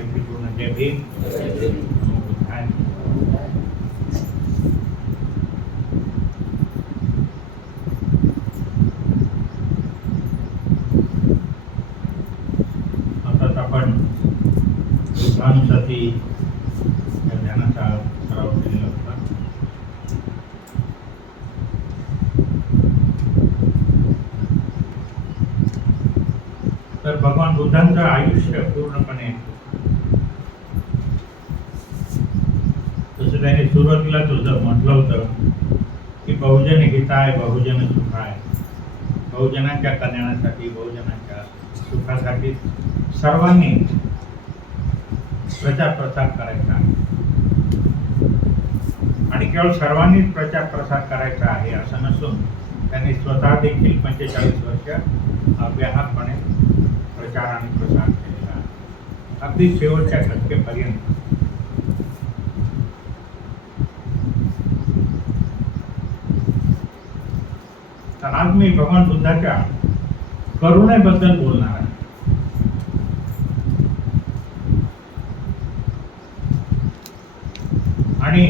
मैत्रीपूर्ण जय भीम. आताच आपण बुद्धानुसाठी या ध्यानाचा सराव केलेला होता. तर भगवान बुद्धांचं आयुष्य पूर्णपणे जसं त्याने सुरुवातीला तुझं म्हटलं होतं की बहुजन हिताय बहुजन सुखाय, बहुजनांच्या कल्याणासाठी बहुजनांच्या सुखासाठी सर्वांनी प्रचार प्रसार करायचा आहे. आणि केवळ सर्वांनीच प्रचार प्रसार करायचा आहे असं नसून त्यांनी स्वतः देखील 45 वर्ष अव्याहतपणे प्रचार आणि प्रसार केलेला आहे, अगदी शेवटच्या टक्केपर्यंत. तर आज मी भगवान बुद्धाच्या करुणेबद्दल बोलणार आहे. आणि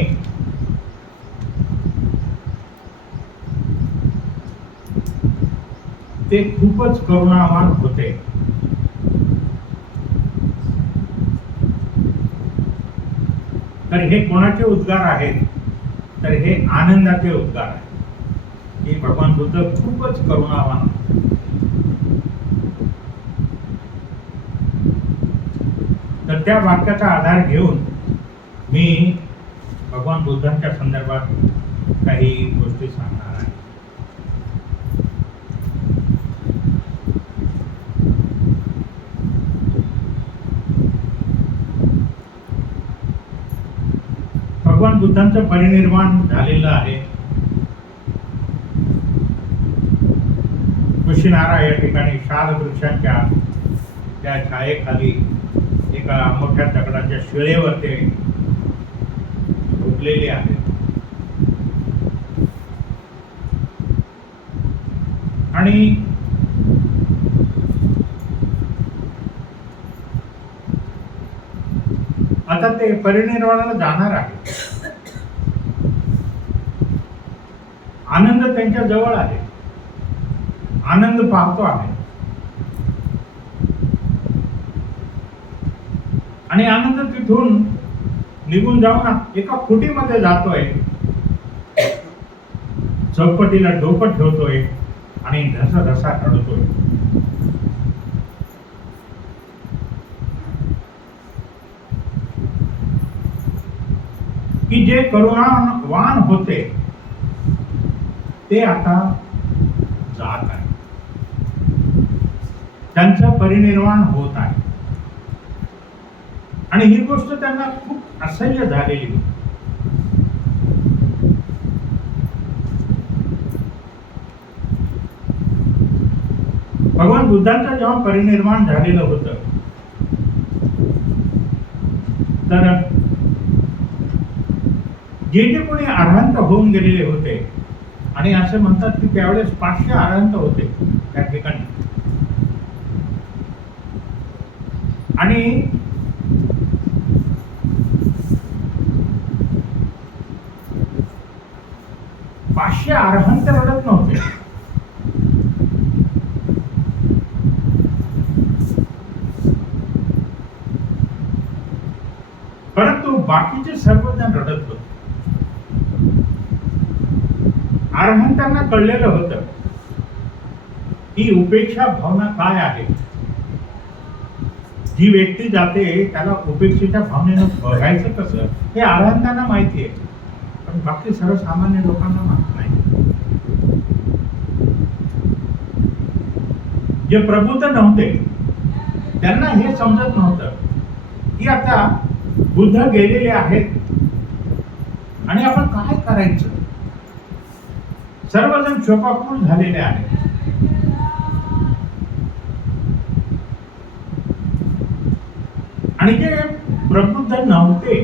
ते खूपच करुणावान होते. तर हे कोणाचे उद्गार आहेत? तर हे आनंदाचे उद्गार आहेत की भगवान बुद्ध खूपच करुणावान होते. तर त्या वाक्याचा आधार घेऊन मी भगवान बुद्धांच्या संदर्भात काही गोष्टी सांगणार आहे. भगवान बुद्धांचं परिनिर्वाण झालेलं आहे. कुशीनारा या ठिकाणी शाल वृक्षांच्या त्या छायेखाली एका मोठ्या दगडाच्या शिळेवर ते झोपलेले आहेत. आणि आता ते परिनिर्वाणाला जाणार आहे. आनंद त्यांच्या जवळ आहे, आनंद पाहतो आहे. आणि आनंद तिथून निघून जाऊन एका खुटीमध्ये जातोय, चौकटीला डोकं ठेवतोय आणि ढसा ढसा रडतोय. की जे करुणावान होते ते आता जात आहे, त्यांचं परिनिर्वाण होत आहे. आणि ही गोष्ट त्यांना खूप असह्य झालेली होती. भगवान बुद्धांचं जेव्हा परिनिर्वाण झालेलं होतं तर जे जे कोणी अरहंत होऊन गेलेले होते, आणि असे म्हणतात की त्यावेळेस 500 अरहंत होते त्या ठिकाणी. आणि पाचशे अरहंत रडत नव्हते, परंतु बाकीचे सर्वजण रडत होते. अरहंतांना कळलेलं होतं की उपेक्षा भावना काय आहे. जी व्यक्ती जाते त्याला उपेक्षेच्या भावनेनं बघायचं कसं हे अरहंतांना माहिती आहे, पण बाकी सर्वसामान्य लोकांना माहित नाही. जे प्रबुद्ध नव्हते त्यांना हे समजत नव्हतं की आता बुद्ध गेलेले आहेत आणि आपण काय करायचं. सर्वजण शोकाकुल झालेले आहेत. आणि जे प्रबुद्ध नव्हते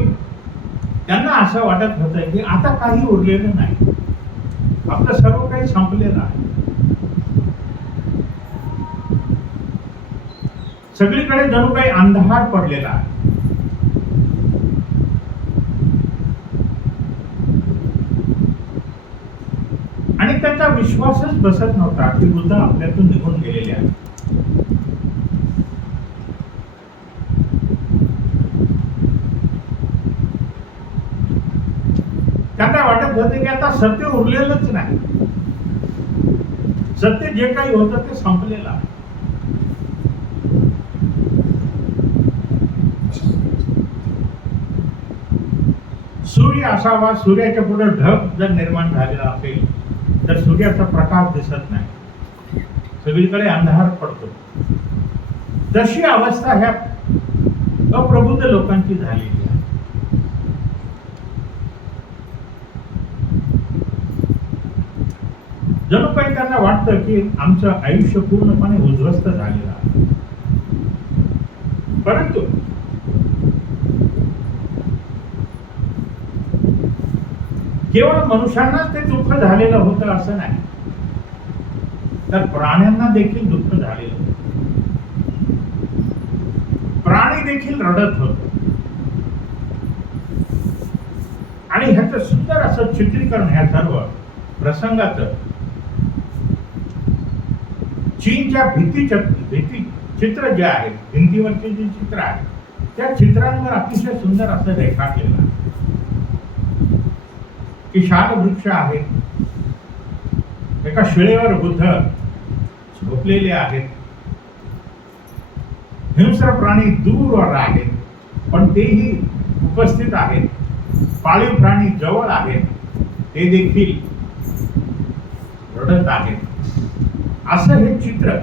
त्यांना असं वाटत होतं की आता काही उरलेलं नाही, आपलं सर्व काही संपलेलं आहे. सगळीकडे जणू काही अंधार पडलेला आहे. आणि त्यांचा विश्वासच बसत नव्हता की बुद्ध आपल्यातून निघून गेलेले आहे. त्यांना वाटत होते की आता सत्य उरलेलंच नाही, सत्य जे काही होतं ते संपलेलं आहे. सूर्य असावा, सूर्याच्या पुढे ढग जर निर्माण झालेला असेल तर सूर्याचा प्रकाश दिसत नाही, सगळीकडे अंधार पडतो. तशी अवस्था ह्या अप्रबुद्ध लोकांची झालेली आहे. जणू काही त्यांना वाटतं की आमचं आयुष्य पूर्णपणे उद्ध्वस्त झालेलं आहे. परंतु केवळ मनुष्यांनाच ते दुःख झालेलं होतं असं नाही, तर प्राण्यांना देखील दुःख झालेलं होतं. प्राणी देखील रडत होते. आणि ह्याचं सुंदर असं चित्रीकरण ह्या सर्व प्रसंगाचं चीनच्या भित्ती चित्र जे आहे, भिंतीवरचे जे चित्र आहे त्या चित्रांवर अतिशय सुंदर असं रेखाटलेलं आहे की शाल वृक्ष आहे, एका शिळेवर बुद्ध झोपलेले आहेत, हिंस्र प्राणी दूरवर आहेत पण तेही उपस्थित आहेत, पाळीव प्राणी जवळ आहेत, ते देखील रडत आहेत. असं हे चित्र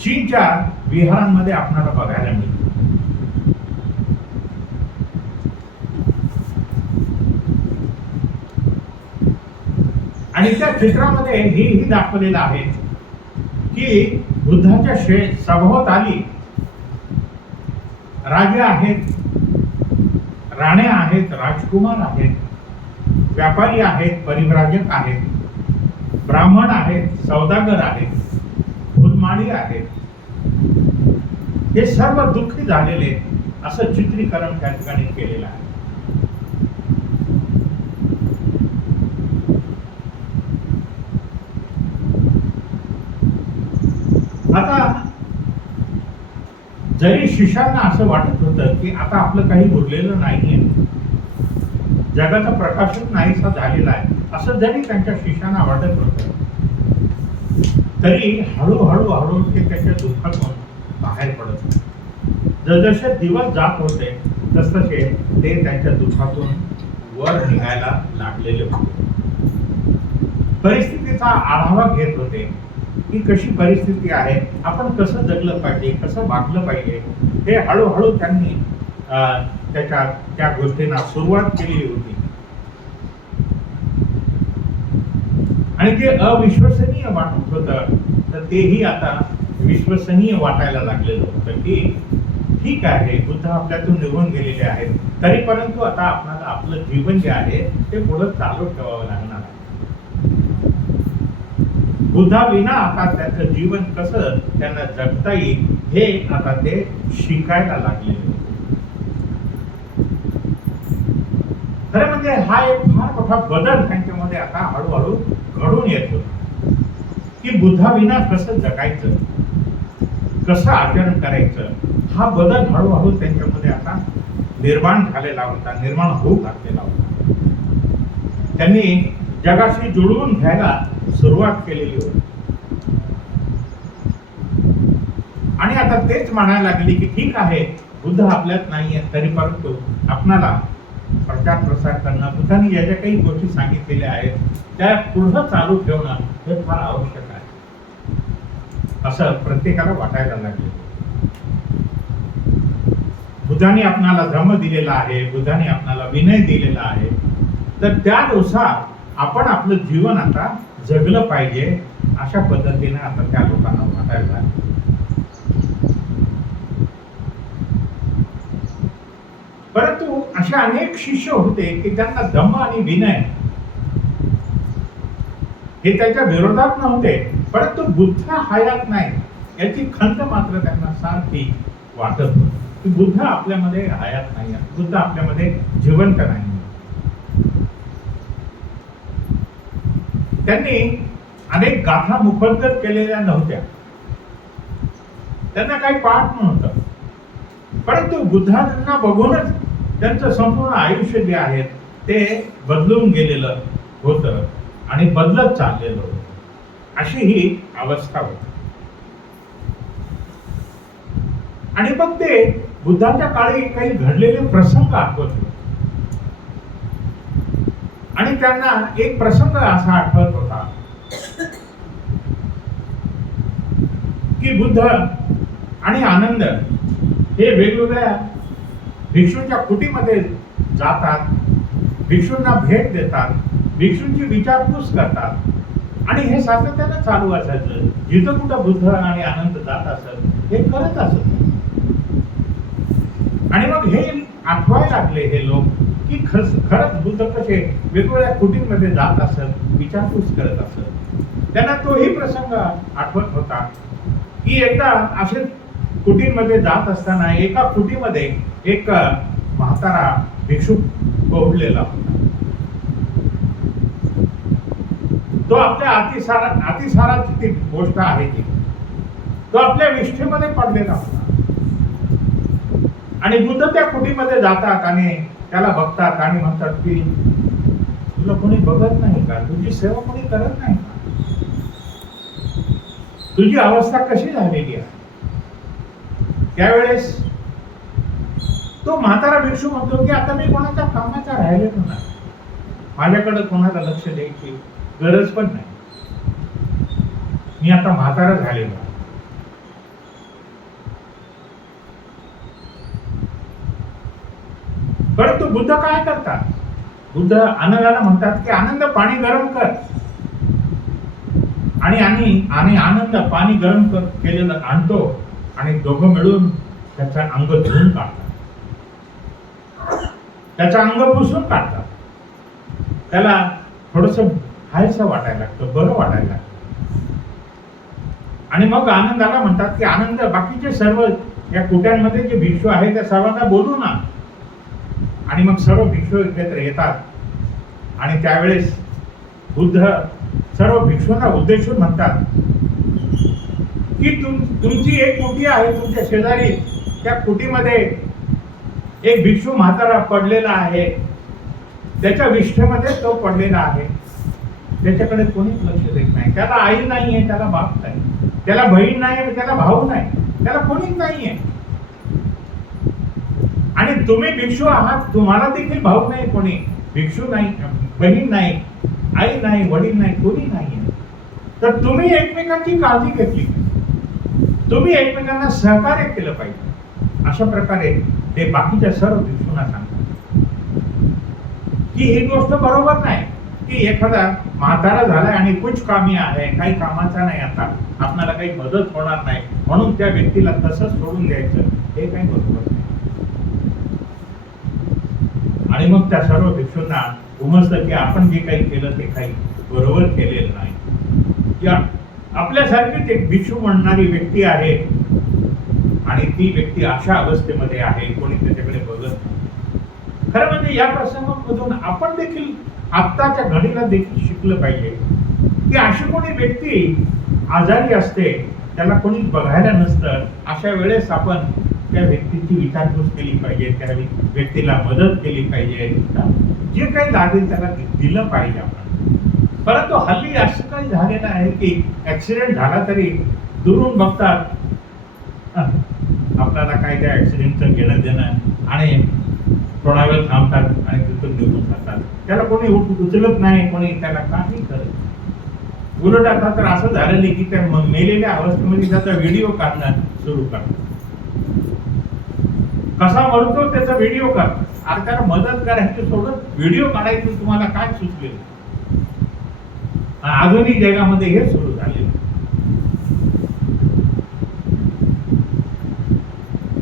चीनच्या विहारांमध्ये आपल्याला बघायला मिळतं. आणि त्या चित्रामध्ये हेही दाखवलेलं आहे की बुद्धाच्या सभोवताली राजे आहेत, राण्या आहेत, राजकुमार आहेत, व्यापारी आहेत, परिव्राजक आहेत, ब्राह्मण आहेत, सौदागर आहेत, फुलमाळी आहेत. हे सर्व दुःखी झालेले असं चित्रीकरण त्या ठिकाणी केलेलं आहे. आता जरी शिष्यांना असं वाटत होतं की आता आपलं काही उरलेलं नाहीये, जगाचा प्रकाशच नाहीसा झालेला आहे, असं जरी त्यांच्या शिष्यांना वाटत होतं, तरी हळूहळू हळू ते त्याच्या दुःखातून बाहेर पडत होते. जसजसे दिवस जात होते तसतसे ते त्यांच्या दुःखातून वर निघायला लागलेले होते. परिस्थितीचा आढावा घेत होते की कशी परिस्थिती आहे, आपण कसं जगलं पाहिजे, कसं वागलं पाहिजे, हे हळूहळू त्यांनी त्या गोष्टींना सुरुवात केली होती. आणि ते अविश्वसनीय वाटत होतं तर तेही आता विश्वसनीय वाटायला लागलेलं होतं की ठीक आहे, बुद्ध आपल्यातून निघून गेलेले आहेत, तरी परंतु आता आपल्याला आपलं जीवन जे आहे ते पुढे चालू ठेवावं लागणार आहे. बुद्धाविना आता त्याचं जीवन कसं त्यांना जगता येईल हे आता ते शिकायला लागलेले होते. खरं म्हणजे हा एक फार मोठा बदल त्यांच्यामध्ये आता हळूहळू घडून येत होता की बुद्धाविना कसं जगायचं, कसं आचरण करायचं, हा बदल हळूहळू त्यांच्यामध्ये आता निर्माण झालेला होता, निर्माण होऊ लागलेला होता. त्यांनी जगाशी जुळवून घ्यायला सुरुवात केलेली होती. आणि आता तेच म्हणायला लागली की ठीक आहे, बुद्ध आपल्यात नाहीये, तरी परंतु आपणाला प्रचार प्रसार करणं, बुद्धांनी ज्या ज्या काही गोष्टी सांगितलेल्या आहेत त्या पुढे चालू ठेवणं हे फार आवश्यक आहे, असं प्रत्येकाला वाटायला लागले. बुद्धांनी आपणाला धर्म दिलेला आहे, बुद्धांनी आपणाला विनय दिलेला आहे, तर त्यानुसार आपण आपलं जीवन आता जगलं पाहिजे, अशा पद्धतीने आता त्या लोकांना वाटायला लागलं. परंतु असे अनेक शिष्य होते की त्यांना धम्म आणि विनय हे त्याच्या विरोधात नव्हते, परंतु बुद्ध हयात नाही याची खंत मात्र त्यांना सारखी वाटत होती की बुद्ध आपल्यामध्ये हयात नाही, बुद्ध आपल्यामध्ये जिवंत नाही. त्यांनी अनेक गाथा मुखोद्गत केलेल्या नव्हत्या, त्यांना काही पाठ नव्हतं, परंतु बुद्धांना बघूनच त्यांचं संपूर्ण आयुष्य जे आहे ते बदलून गेलेलं होतं आणि बदलत चाललेलं होतं. अशी ही अवस्था होती. आणि मग ते बुद्धाच्या काळी काही घडलेले प्रसंग आठवत होते आणि त्यांना एक प्रसंग असा आठवत होता की बुद्ध आणि आनंद हे वेगवेगळ्या भिक्षूंच्या कुटीमध्ये जातात, भिक्षूंना भेट देतात, भिक्षूंची विचारपूस करतात आणि हे सातत्यानं चालू असायचं. जिथं कुठं बुद्ध आणि आनंद जात असत हे करत असत. आणि मग हे आठवायला लागले हे लोक की खरंच बुद्ध कसे वेगवेगळ्या कुटींमध्ये जात असत, विचारपूस करत असत. त्यांना तोही प्रसंग आठवत होता की एकदा असे कुटींमध्ये जात असताना एका कुटीमध्ये एक म्हातारा भिक्षू पोहोचलेला होता. तो आपल्या अतिसाराची ती गोष्ट आहे ती, तो आपल्या विष्ठेमध्ये पडलेला होता आणि बुद्ध त्या कुटीमध्ये जातात आणि त्याला बघतात आणि म्हणतात की तुला कोणी बघत नाही का, तुझी सेवा कोणी करत नाही का, तुझी अवस्था कशी झालेली आहे. त्यावेळेस तो म्हातारा भिक्षू म्हणतो की आता मी कोणाच्या कामाचा राहिलेलो नाही, माझ्याकडे कोणाला लक्ष द्यायची गरज पण नाही, मी आता म्हातारा झालेलो आहे. परंतु बुद्ध काय करतात, बुद्ध आनंदाला म्हणतात की आनंद पाणी गरम कर. आणि आनंद पाणी गरम केलेलं आणतो आणि दोघं मिळून त्याचं अंग धुवून काढतात, त्याचं अंग पुसून काढतात. त्याला थोडस हायचं वाटायला लागतं, बरं वाटायला लागतं. आणि मग आनंदाला म्हणतात की आनंद बाकीचे सर्व या कुट्यांमध्ये जे भिक्षू आहेत त्या सर्वांना बोलू ना. आणि मग सर्व भिक्षू एकत्र येतात आणि त्यावेळेस बुद्ध सर्व भिक्षूंना उद्देशून म्हणतात की तुमची एक कुटी आहे, तुमच्या शेजारी त्या कुटीमध्ये एक भिक्षू म्हातारा पडलेला आहे, त्याच्या विष्ठेमध्ये तो पडलेला आहे, त्याच्याकडे कोणीच लक्ष देत नाही. त्याला आई नाहीये, त्याला बाप नाही, त्याला बहीण नाही, त्याला भाऊ नाही, त्याला कोणीच नाहीये. आणि तुम्ही भिक्षू आहात, तुम्हाला देखील भाऊ नाही, कोणी भिक्षू नाही, बहीण नाही, आई नाही, वडील नाही, कोणी नाहीये. तर तुम्ही एकमेकांची काळजी घेतली, तुम्ही एकमेकांना सहकार्य केलं पाहिजे. अशा प्रकारे ते बाकीच्या सर्व भिक्षूंना सांगतात की ही गोष्ट बरोबर नाही की एखादा म्हातारा झालाय आणि कुछ कामी आहे, काही कामाचा नाही, आता आपल्याला काही मदत होणार नाही म्हणून त्या व्यक्तीला तसंच सोडून द्यायचं, हे काही बरोबर नाही. आणि मग त्या सर्व भिक्षूंना उमजतं की आपण जे काही केलं ते काही बरोबर केलेलं नाही. या आपल्यासारखीच एक भिक्षू म्हणणारी व्यक्ती आहे आणि ती व्यक्ती अशा अवस्थेमध्ये आहे, कोणी त्याच्याकडे बघत नाही. खरं म्हणजे या प्रसंगामधून आपण देखील आत्ताच्या घडीला देखील शिकलं पाहिजे की अशी कोणी व्यक्ती आजारी असते, त्याला कोणी बघायला नसतं, अशा वेळेस आपण त्या व्यक्तीची विचारपूस केली पाहिजे, त्या व्यक्तीला मदत केली पाहिजे, जे काही लागेल त्याला दिलं पाहिजे आपण. परंतु हल्ली असं काही झालेलं आहे की ऍक्सिडेंट झाला तरी दुरून बघतात, आपल्याला काय त्या ऍक्सिडेंटचं घेणं देणं, आणि थोडा वेळ थांबतात आणि तिथून निघून जातात. त्याला कोणी उचलत नाही, कोणी त्याला काही करत. उलट आता तर असं झालेलं की त्या मेलेल्या अवस्थेमध्ये त्याचा व्हिडिओ काढणं सुरू करतात, कसा मरतो त्याचा व्हिडिओ काढतात. आणि त्याला मदत करायची सोडून व्हिडिओ काढायची तुम्हाला काय सुचले. आधुनिक जगामध्ये हे सुरू झाले.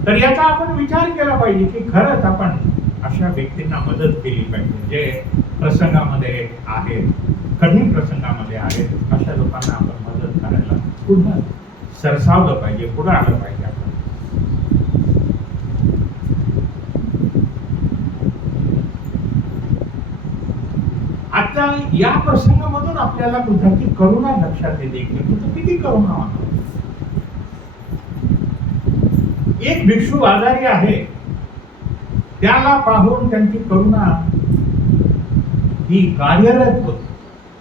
तर याचा आपण विचार केला पाहिजे की खरंच आपण अशा व्यक्तींना मदत केली पाहिजे जे प्रसंगामध्ये आहेत, कठीण प्रसंगामध्ये आहेत. अशा लोकांना आपण मदत करायला पुन्हा सरसावलं पाहिजे, पुढे आलं पाहिजे. आपण आता या प्रसंगामधून आपल्याला बुद्धाची करुणा लक्षात येते की बुद्ध किती करुणावान. एक भिक्षू आजारी आहे, त्याला पाहून त्यांची करुणा ही कार्यरत होत.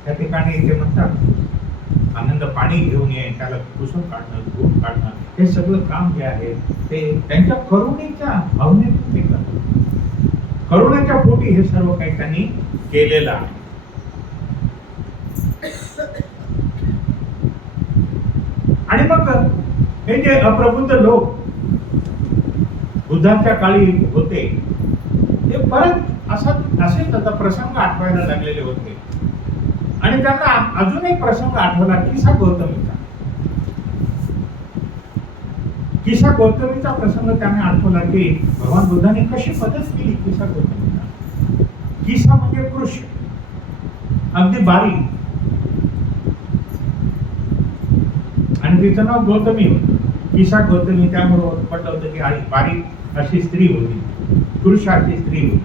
त्या ठिकाणी ते म्हणतात आनंद पाणी घेऊन ये, त्याला पुसून काढणं, धुवून काढणं, हे सगळं काम जे आहे ते त्यांच्या करुणेच्या भावनेतून ते करतात. करुणेच्या पोटी हे सर्व काही त्यांनी केलेलं आहे. आणि मग हे जे अप्रबुद्ध लोक बुद्धाच्या काळी होते ते परत असेच आता प्रसंग आठवायला लागलेले होते. आणि त्यांना अजून एक प्रसंग आठवला, किसा गौतमीचा. किसा गौतमीचा प्रसंग त्यांना आठवला की भगवान बुद्धाने कशी मदत केली किसा गौतमीला. किसा म्हणजे कृष, अगदी बारीक, आणि तिचं नाव गौतमी होतं. किसा गौतमी, त्यामुळे पटलं होतं की बारीक अशी स्त्री होती, कृष अशी स्त्री होती.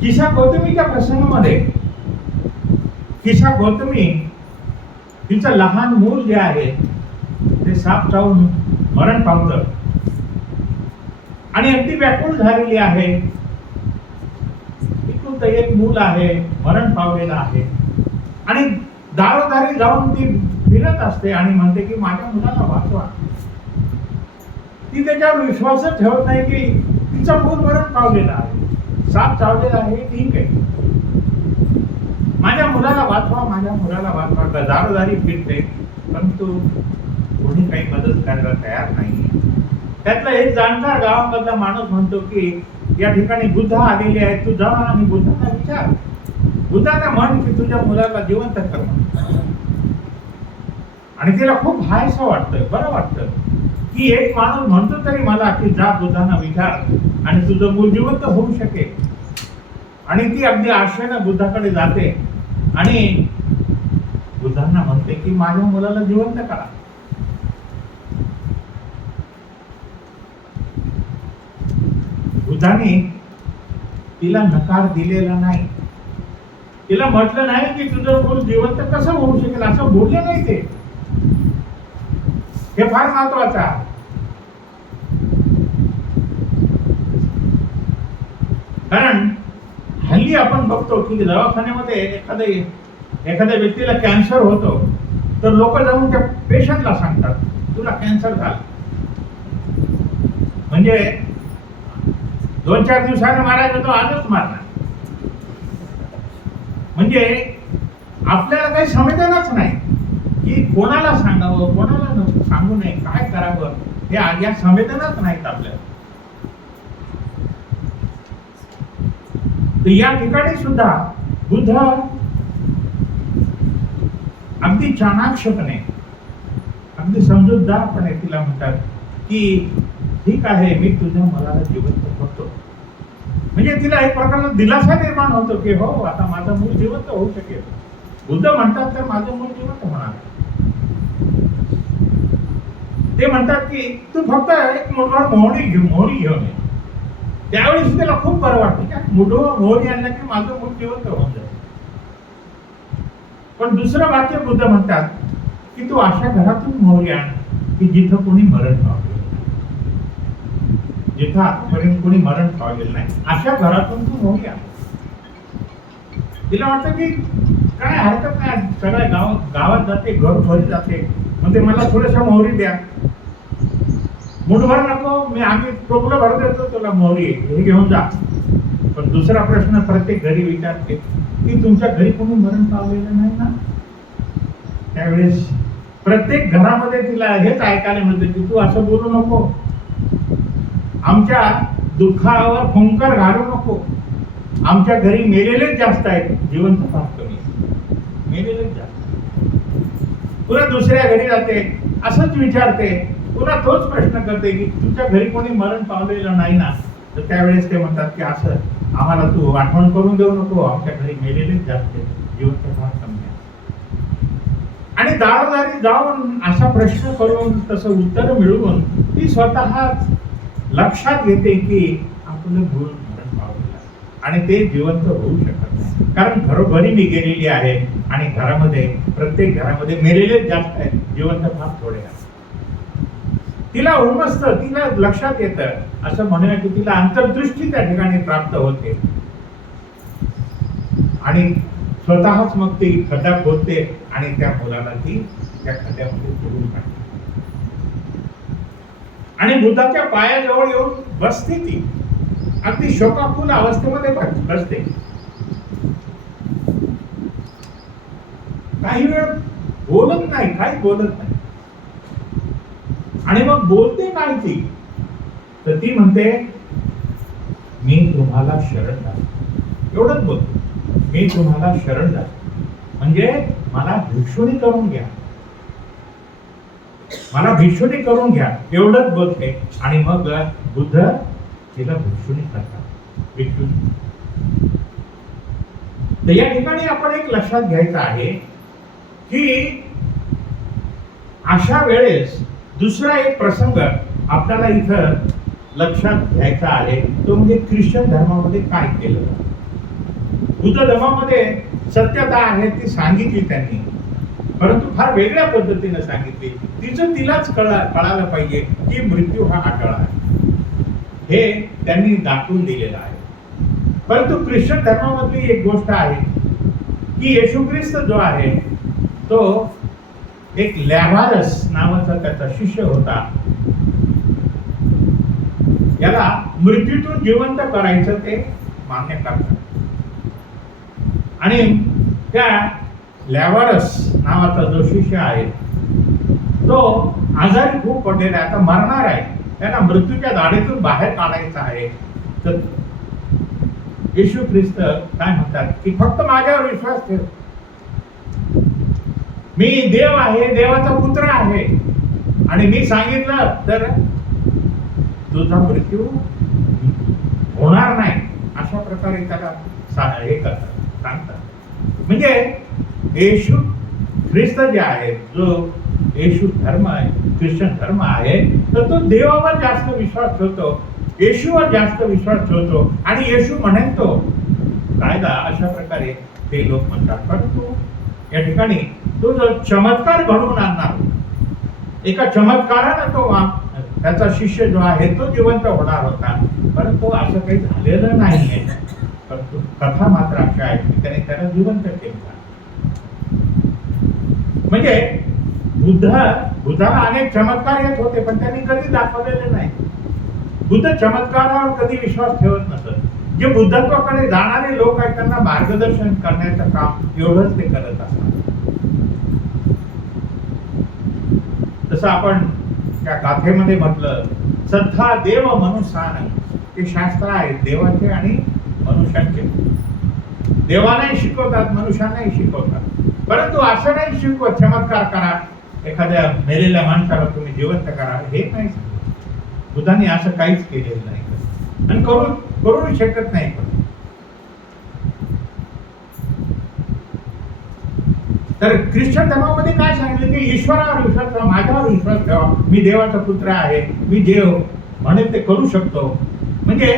किसा गौतमीच्या प्रसंगामध्ये किसा गौतमी तिचं लहान मूल जे आहे ते साप चावून मरण पावतं आणि अगदी व्याकुळ झालेली आहे. एकूण एक मूल आहे, मरण पावलेलं आहे, आणि दारोदारी जाऊन ती फिरत असते आणि म्हणते की माझ्या मुलाला वाचवा. ती त्याच्यावर विश्वासच ठेवत नाही की तिचं मूल मरण पावलेलं आहे, साप चावलेला आहे, ठीक आहे, माझ्या मुलाला वाचवा, माझ्या मुलाला वाचवा. दारोदारी फिरते, परंतु कोणी काही मदत करायला तयार नाही. त्यातला एक जाणकार गावामधला माणूस म्हणतो की या ठिकाणी बुद्ध आलेले आहेत, तू जा आणि बुद्धांना विचार, बुद्धांना म्हण की तुझ्या मुलाला जिवंत कर. आणि तिला खूप हायसं वाटतं, बरं वाटतं की एक माणूस म्हणतो तरी मला की जा बुद्धांना विचार आणि तुझं मूल जिवंत होऊ शकेल. आणि ती अगदी आशेनं बुद्धाकडे जाते आणि बुद्धांना म्हणते की माझ्या मुलाला जिवंत करा. बुद्धाने तिला नकार दिलेला नाही, तिला म्हटलं नाही की तुझं मूल जिवंत कसं होऊ शकेल, असं बोलले नाही ते. हे फार महत्वाचं आहे. कारण हल्ली आपण बघतो की दवाखान्यामध्ये एखाद्या व्यक्तीला कॅन्सर होतो तर लोक जाऊन त्या पेशंटला सांगतात तुला कॅन्सर झाला, म्हणजे 2-4 दिवसाने मारायचा तो आजच मारणार. म्हणजे आपल्याला काही समजणारच नाही की कोणाला सांगावं, कोणाला सांगू नये, काय करावं, हे या संवेदनाच नाहीत आपल्याला. तर या ठिकाणी सुद्धा बुद्ध अगदी चाणाक्षपणे, अगदी समजूतदारपणे तिला म्हणतात की ठीक आहे, मी तुझ्या मुलाला जिवंत करतो. म्हणजे तिला एक प्रकारचा दिलासा निर्माण होतो की हो, आता माझं मूल जिवंत होऊ शकेल. बुद्ध म्हणतात तर माझं मूल जिवंत होणार. ते म्हणतात की तू फक्त एक मुठभर मोहरी घेऊन ये. त्यावेळेस त्याला खूप बरं वाटतं की मुठभर मोहरी आणला की माझं मूल जिवंत होऊन जाईल. पण दुसरं वाक्य बुद्ध म्हणतात की तू अशा घरातून मोहरी आण की जिथं कोणी मरण पावलेलं नाही, जिथं आतापर्यंत कोणी मरण पावलेलं नाही, अशा घरातून तू मोहरी आण. तिला वाटतं की काय हरकत नाही, सगळ्या गावात जाते, घरोघरी जाते, म्हणजे मला थोड्याशा मोहरी द्या. मुठभर नको, आम्ही टोपलं भर देतो तुला मोहरी, हे घेऊन जा. पण दुसरा प्रश्न प्रत्येक घरी विचारते की तुमच्या घरी कोणी मरण पावलेलं नाही ना. त्यावेळेस प्रत्येक घरामध्ये तिला हेच ऐकायला मिळतं की तू असं बोलू नको, आमच्या दुःखावर फुंकर घालू नको, आमच्या घरी मेलेलेच जास्त आहेत, जिवंत फार कमी, मेलेलेच जास्त. पुन्हा दुसऱ्या घरी जाते, असंच विचारते, पुन्हा तोच प्रश्न करते की तुमच्या घरी कोणी मरण पावलेलं नाही ना. तर त्यावेळेस ते म्हणतात की असं आम्हाला तू आठवण करून देऊ नको, आमच्या घरी मेलेलेच जास्त आहेत, जिवंत फार कमी आहे. आणि दारोदारी जाऊन असा प्रश्न करून तसं उत्तर मिळवून ती स्वतः लक्षात घेते की आपण आपलं मूळ मरण पावलेलं आहे आणि ते जिवंत होऊ शकत नाही. कारण घरोघरी मी गेलेली आहे आणि घरामध्ये, प्रत्येक घरामध्ये मेलेले जास्त आहेत, जिवंत फार थोडे आहेत. तिला उमजतं, तिला लक्षात येतं, असं म्हणूया की तिला अंतर्दृष्टी त्या ठिकाणी प्राप्त होते आणि स्वतःच मग ती खड्डा खोदते आणि त्या मुलाला ती त्या खड्ड्यामध्ये सोडून टाकते आणि बुद्धाच्या पायाजवळ येऊन बसते. ती अगदी शोकाकुल अवस्थेमध्ये बसते. काही वेळ बोलत नाही, काही बोलत नाही. आणि मग बोलते काय ती, तर ती म्हणते, मी तुम्हाला शरण जातो. एवढंच बोलतो, मी तुम्हाला शरण जातो, म्हणजे मला भिक्षुणी करून घ्या, मला भिक्षुणी करून घ्या, एवढंच बोलते. आणि मग बुद्ध तिला भिक्षुणी करतात. भिक्षुणी. तर या ठिकाणी आपण एक लक्षात घ्यायचं आहे की अशा वेळेस दुसरा एक प्रसंग आपल्याला इथं लक्षात घ्यायचा आहे, तो म्हणजे ख्रिश्चन धर्मामध्ये काय केलं. बुद्ध धर्मामध्ये सत्यता आहे ती सांगितली त्यांनी, परंतु फार वेगळ्या पद्धतीने सांगितली. तिचं तिलाच कळायला पाहिजे की मृत्यू हा अटळ आहे, हे त्यांनी दाखवून दिलेलं आहे. परंतु ख्रिश्चन धर्मामधली एक गोष्ट आहे की येशू ख्रिस्त जो आहे तो एक लॅझारस नावाचा त्याचा शिष्य होता. याला मृत्यूतून जिवंत करायचं ते मान्य करतात आणि त्या लॅझारस नावाचा जो शिष्य आहे तो आजारी खूप पडलेला आहे, आता मरणार आहे, त्यांना मृत्यूच्या दाढेतून बाहेर काढायचं आहे. तर येशू ख्रिस्त काय म्हणतात की फक्त माझ्यावर विश्वास ठेव, मी देव आहे, देवाचा पुत्र आहे आणि मी सांगितलं तर तुझा मृत्यू होणार नाही, अशा प्रकारे त्याला हे करतात, सांगतात. म्हणजे येशू ख्रिस्त जे आहे, जो येशू धर्म आहे, ख्रिश्चन धर्म आहे, तर तो देवावर जास्त विश्वास ठेवतो, येशूवर जास्त विश्वास ठेवतो आणि येशू म्हणेल तो कायदा, अशा प्रकारे ते लोक म्हणतात. परंतु या ठिकाणी तो जो चमत्कार घडवून आणणार, एका चमत्कारानं तो त्याचा शिष्य जो आहे तो जिवंत होणार होता, परंतु असं काही झालेलं नाहीये. परंतु कथा मात्र अशा आहे की त्याने जिवंत केलं. म्हणजे बुद्धाला अनेक चमत्कार येत होते, पण त्यांनी कधी दाखवलेले नाही. बुद्ध चमत्कारावर कधी विश्वास ठेवत नसत. जे बुद्धत्वाकडे जाणारे लोक आहेत त्यांना मार्गदर्शन करण्याचं काम एवढंच ते करत असतात. तसं आपण त्या गाथेमध्ये म्हटलं, सद्धा देव मनुष्यान, ते शास्त्र आहे देवाचे आणि मनुष्याचे. देवालाही शिकवतात, मनुष्यांनाही शिकवतात, परंतु असं नाही शिकवत चमत्कार करा, एखाद्या मेलेल्या माणसाला तुम्ही जिवंत करा, हे नाही. बुद्धांनी असं काहीच केलेलं नाही आणि करू शकत नाही. तर ख्रिश्चन धर्मामध्ये काय सांगितलं की ईश्वरावर विश्वास ठेवा, माझ्यावर विश्वास ठेवा, मी देवाचा पुत्र आहे, मी देव म्हणेल ते करू शकतो. म्हणजे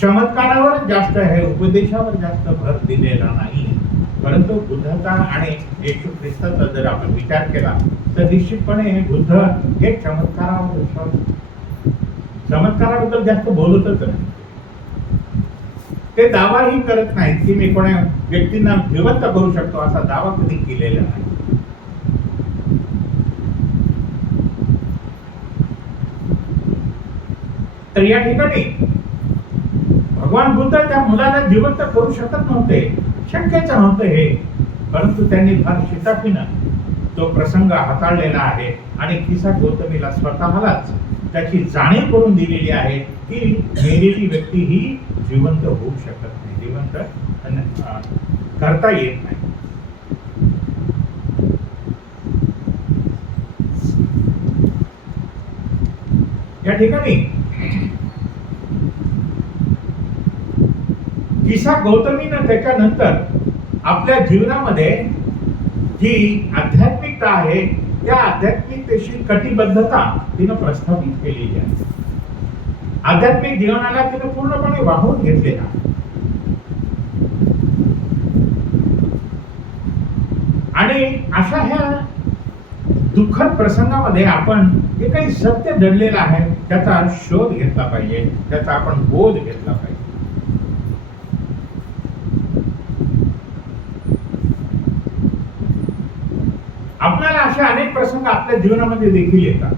चमत्कारावर जास्त आहे, उपदेशावर जास्त भर दिलेला नाही. परंतु बुद्धाचा आणि येशू ख्रिस्ताचा जर आपण विचार केला तर निश्चितपणे बुद्ध हे चमत्कारावर विश्वास, चमत्काराबद्दल जास्त बोलतच नाही. ते दावाही करत नाहीत की मी कोणा व्यक्तींना जिवंत करू शकतो, असा दावा कधी केलेला नाही. तर या ठिकाणी भगवान बुद्ध त्या मुलाला जिवंत करू शकत नव्हते, शक्यच नव्हतं हे. परंतु त्यांनी फार शिताफीनं तो प्रसंग हाताळलेला आहे आणि किसा गौतमीला स्वतःलाच त्याची जाणीव करून दिलेली आहे की मेलेली व्यक्ती ही जिवंत होऊ शकत नाही, जिवंत करता येत नाही. या ठिकाणी किसा गौतमीनं त्याच्यानंतर आपल्या जीवनामध्ये जी आध्यात्मिकता आहे त्या आध्यात्मिकतेशी कटिबद्धता तिनं प्रस्थापित केलेली आहे. आध्यात्मिक जीवनाला तिने पूर्णपणे वाहून घेतलेला. आणि अशा ह्या दुःखद प्रसंगामध्ये आपण जे काही सत्य दडलेलं आहे त्याचा शोध घेतला पाहिजे, त्याचा आपण बोध घेतला पाहिजे. आपल्याला असे अनेक प्रसंग आपल्या जीवनामध्ये देखील येतात.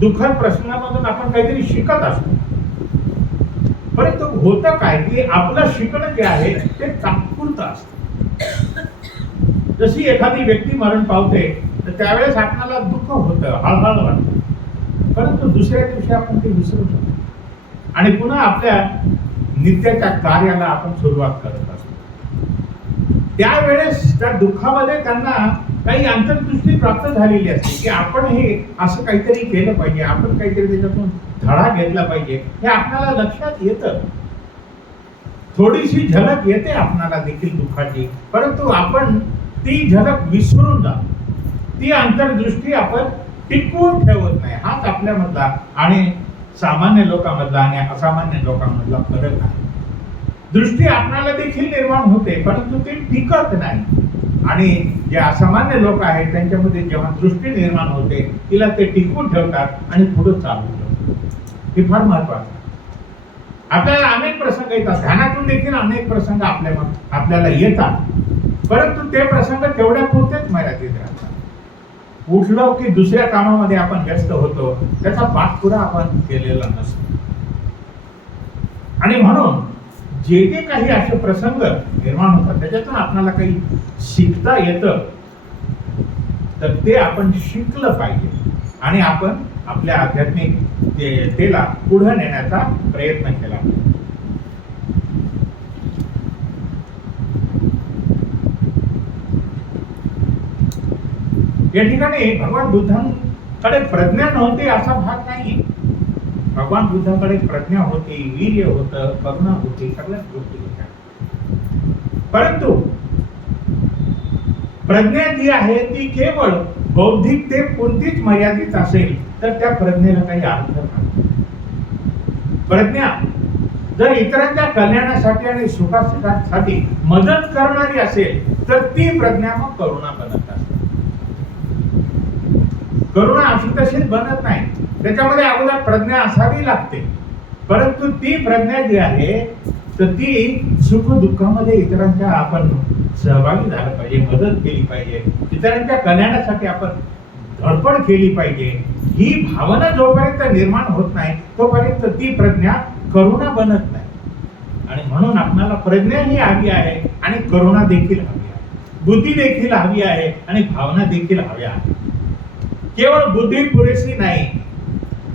दुःखद प्रसंगामधून आपण काहीतरी शिकत असतो, परंतु होतं काय की आपलं शिकणं जे आहे ते तात्पुरतं असतं. जशी एखादी व्यक्ती मरण पावते तर त्यावेळेस आपल्याला दुःख होतं, हळहळ वाटतं, परंतु दुसऱ्या दिवशी आपण ते विसरू शकतो आणि पुन्हा आपल्या नित्याच्या कार्याला आपण सुरुवात करत असतो. त्यावेळेस त्या दुःखामध्ये त्यांना काही अंतर्दृष्टी प्राप्त झालेली असते की आपण हे असं काहीतरी केलं पाहिजे, आपण काहीतरी त्याच्यातून धडा घेतला पाहिजे, हे आपल्याला लक्षात येतं. थोडीशी झलक येते आपणाला देखील दुःखाची, परंतु आपण ती झलक विसरून जातो. ती अंतर्दृष्टी आपण टिकवून ठेवत नाही. हाच आपल्यामधला आणि सामान्य लोकांमधला आणि असामान्य लोकांमधला फरक आहे. दृष्टी आपल्याला देखील निर्माण होते, परंतु ती टिकत नाही. आणि जे असामान्य लोक आहेत त्यांच्यामध्ये जेव्हा दृष्टी निर्माण होते तिला ते टिकवून ठेवतात आणि पुढे चालू ठेवतात. हे फार महत्वाचं. आपल्याला अनेक प्रसंग येतात, ध्यानातून देखील अनेक प्रसंग आपल्याला येतात, परंतु ते प्रसंग तेवढ्या पुरतेच मर्यादित राहतात. उठलो की दुसऱ्या कामामध्ये आपण व्यस्त होतो, त्याचा पाठपुरा आपण केलेला नसतो. आणि म्हणून जे जे काही असे प्रसंग निर्माण होतात त्याच्यातून आपल्याला काही शिकता येतं, तर ते आपण शिकलं पाहिजे आणि आपण आपल्या आध्यात्मिक तेला पुढे नेण्याचा प्रयत्न केला पाहिजे. या ठिकाणी भगवान बुद्धांकडे प्रज्ञा नव्हती असा भाग नाही. भगवान बुद्धांकडे प्रज्ञा होती, वीर्य होतं, करुणा होती, सगळ्याच गोष्टी होत्या. परंतु प्रज्ञा जी आहे ती केवळ बौद्धिकतेपुरतीच मर्यादित असेल तर त्या प्रज्ञेला काही अर्थ नाही. प्रज्ञा जर इतरांच्या कल्याणासाठी आणि सुखासाठी मदत करणारी असेल तर ती प्रज्ञा मग करुणा बनत असते. करुणा अशी तशीच बनत नाही, त्याच्यामध्ये अगोदर प्रज्ञा असावी लागते. परंतु ती प्रज्ञा जी आहे तर ती सुख दुःखामध्ये इतरांच्या आपण सहभागी झालं पाहिजे, मदत केली पाहिजे, इतरांच्या कल्याणासाठी आपण धडपड केली पाहिजे. ही भावना जोपर्यंत निर्माण होत नाही तोपर्यंत ती प्रज्ञा करुणा बनत नाही. आणि म्हणून आपल्याला प्रज्ञा ही हवी आहे आणि करुणा देखील हवी आहे, बुद्धी देखील हवी आहे आणि भावना देखील हव्या आहे. केवळ बुद्धी पुरेशी नाही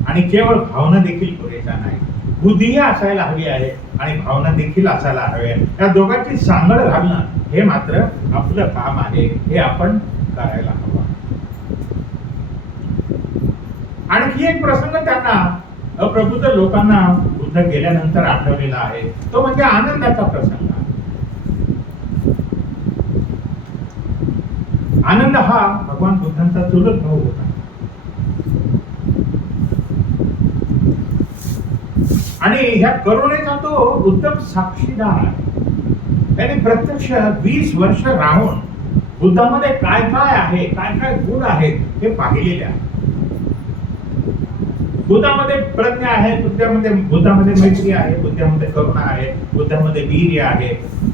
आणि केवळ भावना देखील पुरेसा नाही. बुद्धीही असायला हवी आहे आणि भावना देखील असायला हवी आहे. या दोघांची सांगड घालणं हे मात्र आपलं काम आहे, हे आपण करायला हवं. आणखी एक प्रसंग त्यांना अप्रबुद्ध लोकांना बुद्ध गेल्यानंतर आठवलेला आहे, तो म्हणजे आनंदाचा प्रसंग. आनंद हा भगवान बुद्धांचा चुलत भाऊ होता आणि ह्या करुणेचा तो उत्तम साक्षीदार आहे. त्याने प्रत्यक्ष 20 वर्ष राहून बुद्धामध्ये काय काय आहे, काय काय गुण आहेत हे पाहिलेले आहे. बुद्धामध्ये प्रज्ञा आहे, बुद्धामध्ये मैत्री आहे, बुद्धामध्ये करुणा आहे, बुद्धामध्ये वीर्य आहे.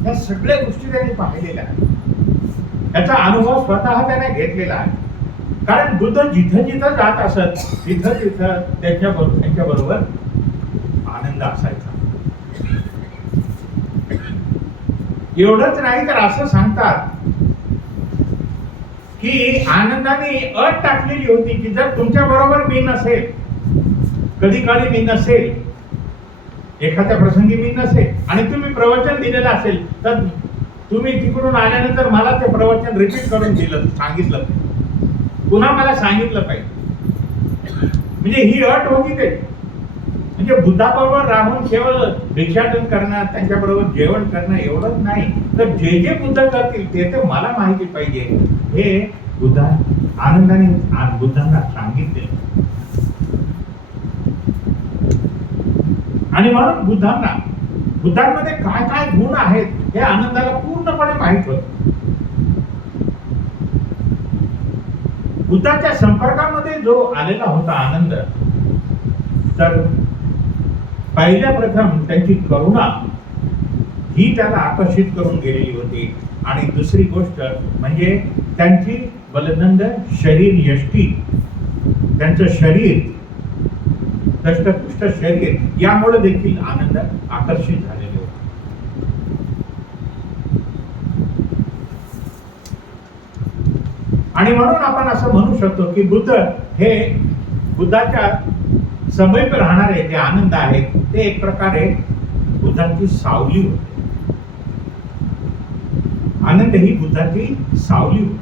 या सगळ्या गोष्टी त्याने पाहिलेल्या आहेत. याचा अनुभव स्वतः त्याने घेतलेला आहे. कारण बुद्ध जिथं जिथं जात असत तिथं तिथं त्यांच्याबरोबर आनंद असायचा. एवढंच नाही तर असं सांगतात की आनंदाने अट टाकलेली होती की जर तुमच्या बरोबर मी नसेल, कधी काळी मी नसेल, एखाद्या प्रसंगी मी नसेल आणि तुम्ही प्रवचन दिलेलं असेल तर तुम्ही तिकडून आल्यानंतर मला ते प्रवचन रिपीट करून सांगितलं, पुन्हा मला सांगितलं पाहिजे. म्हणजे ही अट होती ते. म्हणजे बुद्धाबरोबर राहून केवळ भिक्षाटन करणं, त्यांच्याबरोबर जेवण करणं एवढंच नाही, तर जे जे बुद्ध करतील ते मला माहिती पाहिजे, हे आनंदाने बुद्धांना सांगितले. आणि म्हणून बुद्धांमध्ये काय काय गुण आहेत हे आनंदाला पूर्णपणे माहित होत. बुद्धाच्या संपर्कामध्ये जो आलेला होता आनंद, तर पहिल्या प्रथम त्यांची करुणा ही त्याला आकर्षित करून गेलेली होती. आणि दुसरी गोष्ट म्हणजे त्यांची बलदंड शरीर यष्टी, त्यांचं शरीर दष्टपुष्ट शरीर, यामुळे देखील आनंद आकर्षित झालेले होते. आणि म्हणून आपण असं म्हणू शकतो की बुद्धाच्या समीप राहणारे जे आनंद आहेत ते एक प्रकारे बुद्धाची सावली होते. आनंद ही बुद्धाची सावली होती.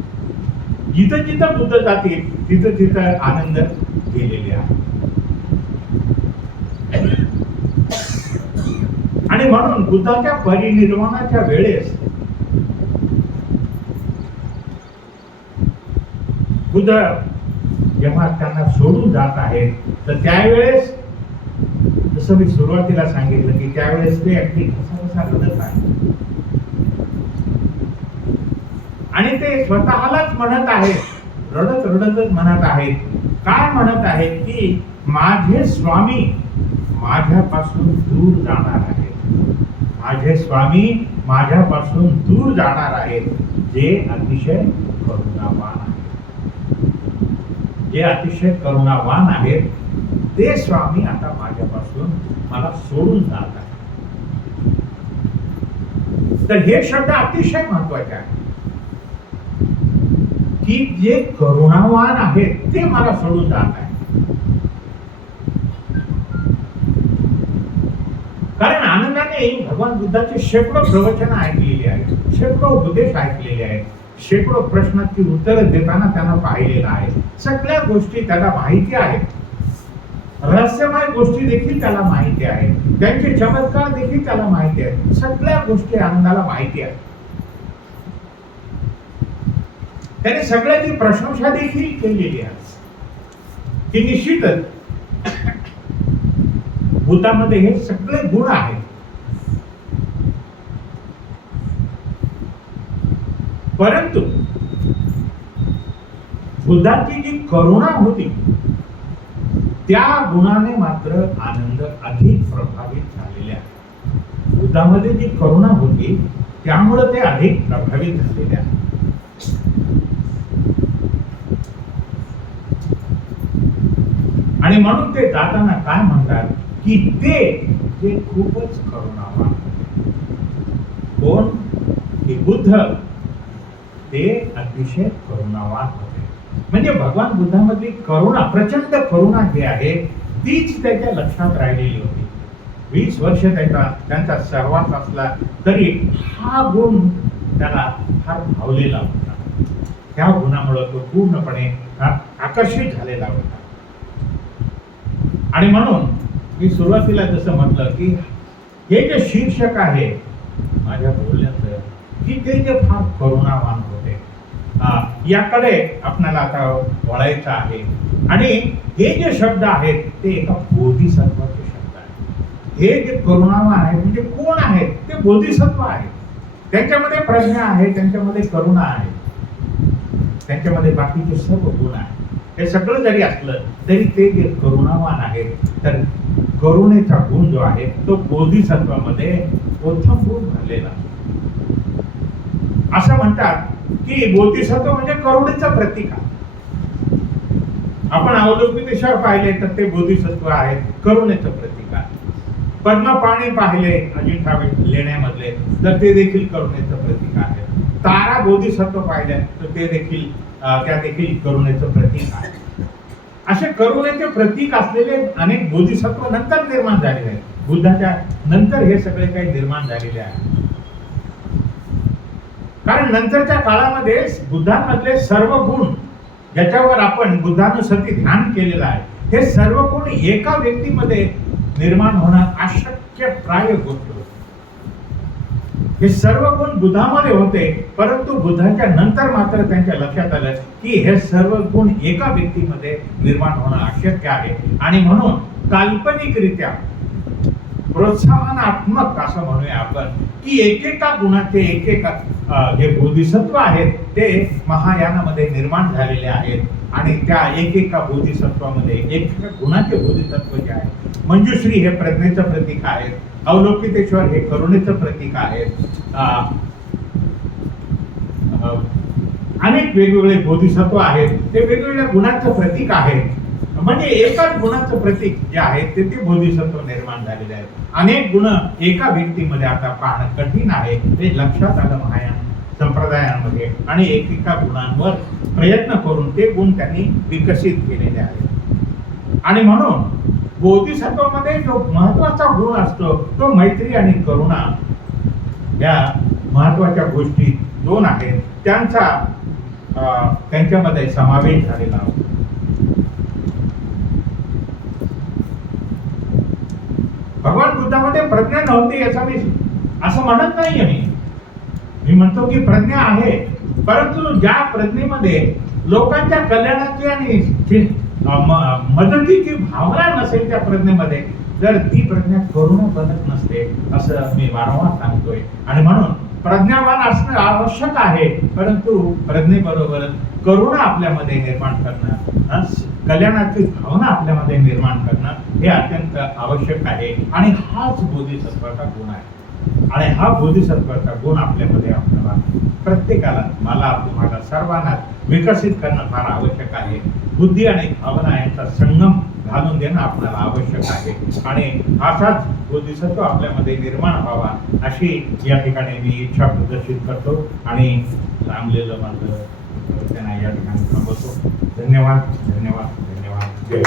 जिथं जिथं बुद्ध जातील तिथं तिथं आनंद गेलेले आहे. आणि म्हणून बुद्धाच्या परिनिर्वाणाच्या वेळेस बुद्ध जेव्हा त्यांना सोडून जात आहेत, तर त्यावेळेस जसं मी सुरुवातीला सांगितलं की त्यावेळेस ते अगदी कसा रडत आहे. आणि ते स्वतःलाच म्हणत आहेत, रडत रडतच म्हणत आहेत. काय म्हणत आहेत की माझे स्वामी माझ्यापासून दूर जाणार आहेत, माझे स्वामी माझ्यापासून दूर जाणार आहेत, जे अतिशय करुणावान आहेत, जे अतिशय करुणावान आहेत, ते स्वामी आता माझ्यापासून मला सोडून जात आहेत. तर हे शब्द अतिशय महत्वाचे आहेत की जे करुणावान आहेत ते मला सोडून जात आहेत. कारण आनंदाने भगवान बुद्धाचे शेकडो प्रवचन ऐकलेली आहेत, शेकडो उपदेश ऐकलेले आहेत, शेकडो प्रश्नांची उत्तरं देताना त्यांना पाहिलेलं आहे. सगळ्या गोष्टी त्याला माहिती आहेत, रहस्यमय गोष्टी देखील त्याला माहिती आहेत, त्यांचे चमत्कार देखील त्याला माहिती आहेत. सगळ्या गोष्टी आनंदाला माहिती आहेत. त्याने सगळ्याची प्रशंसा देखील केलेली आहे की निश्चितच बुद्धामध्ये हे सगळे गुण आहेत. परंतु बुद्धाची जी करुणा होती त्या गुणाने मात्र आनंद अधिक प्रभावित झालेले आहे. बुद्धामध्ये जी करुणा होती त्यामुळे ते अधिक प्रभावित झालेले आहे. आणि म्हणून ते जाताना काय म्हणतात की ते खूपच करुणावान होते. कोण? हे बुद्ध, ते अतिशय करुणावान होते. म्हणजे भगवान बुद्धामधली करुणा, प्रचंड करुणा जी आहे तीच त्याच्या लक्षात राहिलेली होती. 20 वर्ष त्यांचा सहवास असला तरी हा गुण त्याला फार भावलेला होता. त्या गुणामुळे तो पूर्णपणे आकर्षित झालेला होता. आणि म्हणून मी सुरुवातीला जसं म्हटलं की हे जे शीर्षक आहे माझ्या बोलण्याचं की ते जे फार करुणावान होते, याकडे आपल्याला आता वळायचं आहे. आणि हे जे शब्द आहेत ते एका बोधिसत्वाचे शब्द आहेत. हे जे करुणावान आहेत म्हणजे कोण आहेत? ते बोधिसत्व आहेत. त्यांच्यामध्ये प्रज्ञा आहे, त्यांच्यामध्ये करुणा आहे, त्यांच्यामध्ये बाकीचे सर्व गुण आहेत. हे सगळं जरी असलं तरी ते जे करुणावान आहेत, तर करुणेचा गुण जो आहे तो बोधिसत्वामध्ये प्रथम गुण भरलेला. असं म्हणतात की बोधिसत्व म्हणजे करुणेचं प्रतीक आहे. आपण अवलोकितेश्वर पाहिले तर ते बोधिसत्व आहे, करुणेचं प्रतीक आहे. पद्म पाणी पाहिले अजिंठा लेण्यामधले तर ते देखील करुणेचं प्रतीक आहे. तारा बोधिसत्व पाहिले तर ते देखील त्या देखील करुणेचं प्रतीक आहे. असे करुणेचे प्रतीक असलेले अनेक बोधिसत्व नंतर निर्माण झालेले आहेत. बुद्धाच्या नंतर हे सगळे काही निर्माण झालेले आहे. कारण नंतरच्या काळामध्ये बुद्धांमधले सर्व गुण ज्याच्यावर आपण बुद्धानुसती ध्यान केलेलं आहे, हे सर्व गुण एका व्यक्तीमध्ये निर्माण होणं अशक्य प्राय गोष्ट होती. हे सर्व गुण बुद्धामध्ये होते, परंतु बुद्धाच्या नंतर मात्र त्यांच्या लक्षात आलं की हे सर्व गुण एका व्यक्तीमध्ये निर्माण होणं अशक्य आहे. आणि म्हणून काल्पनिकरित्या प्रोत्साहनात्मक असं म्हणूया आपण, की एकेका गुणाचे एकेका जे बोधिसत्व आहेत ते महायानामध्ये निर्माण झालेले आहेत. आणि त्या एकेका बोधिसत्वामध्ये एकेका गुणाचे बोधिसत्व जे आहे, मंजुश्री हे प्रज्ञेचं प्रतीक आहे, अवलोकितेश्वर हे करुणेचं प्रतीक आहे, अनेक वेगवेगळे बोधिसत्व आहेत, ते वेगवेगळ्या गुणांचं प्रतीक आहे. म्हणजे एकाच गुणाचं प्रतीक जे आहे ते बोधिसत्व निर्माण झालेले आहे. अनेक गुण एका व्यक्तीमध्ये आता पाहणं कठीण आहे, हे लक्षात आलं महायान संप्रदायांमध्ये. आणि एकेका गुणांवर प्रयत्न करून ते गुण त्यांनी विकसित केलेले आहेत. आणि म्हणून बोधिसत्वामध्ये जो महत्वाचा गुण असतो तो मैत्री आणि करुणा, या महत्वाच्या गोष्टी दोन आहेत, त्यांच्यामध्ये समावेश झालेला असतो. भगवान बुद्धामध्ये प्रज्ञा नव्हती असं म्हणत नाहीये मी म्हणतो की प्रज्ञा आहे, परंतु ज्या प्रज्ञेमध्ये लोकांच्या कल्याणाची आणि मदतीची भावना नसेल, त्या प्रज्ञेमध्ये जर ती प्रज्ञा करुणा बनत नसते, असं मी वारंवार सांगतोय. आणि म्हणून प्रज्ञावान असणं आवश्यक आहे, परंतु प्रज्ञेबरोबर करुणा आपल्यामध्ये निर्माण करणं, कल्याणाची भावना आपल्यामध्ये निर्माण करणं हे अत्यंत आवश्यक आहे. आणि हाच बोधिसत्वाचा गुण आहे. आणि हा बोधिसत्वाचा गुण आपल्यामध्ये आपल्याला प्रत्येकाला, मला, तुम्हाला सर्वांना विकसित करणं फार आवश्यक आहे. बुद्धी आणि भावना यांचा संगम घालून देणं आपल्याला आवश्यक आहे. आणि असाच बोधिसत्व आपल्यामध्ये निर्माण व्हावा अशी या ठिकाणी मी इच्छा प्रदर्शित करतो. आणि लांबलेलं माझं त्यांना या ठिकाणी थांबवतो. धन्यवाद, धन्यवाद, धन्यवाद. जय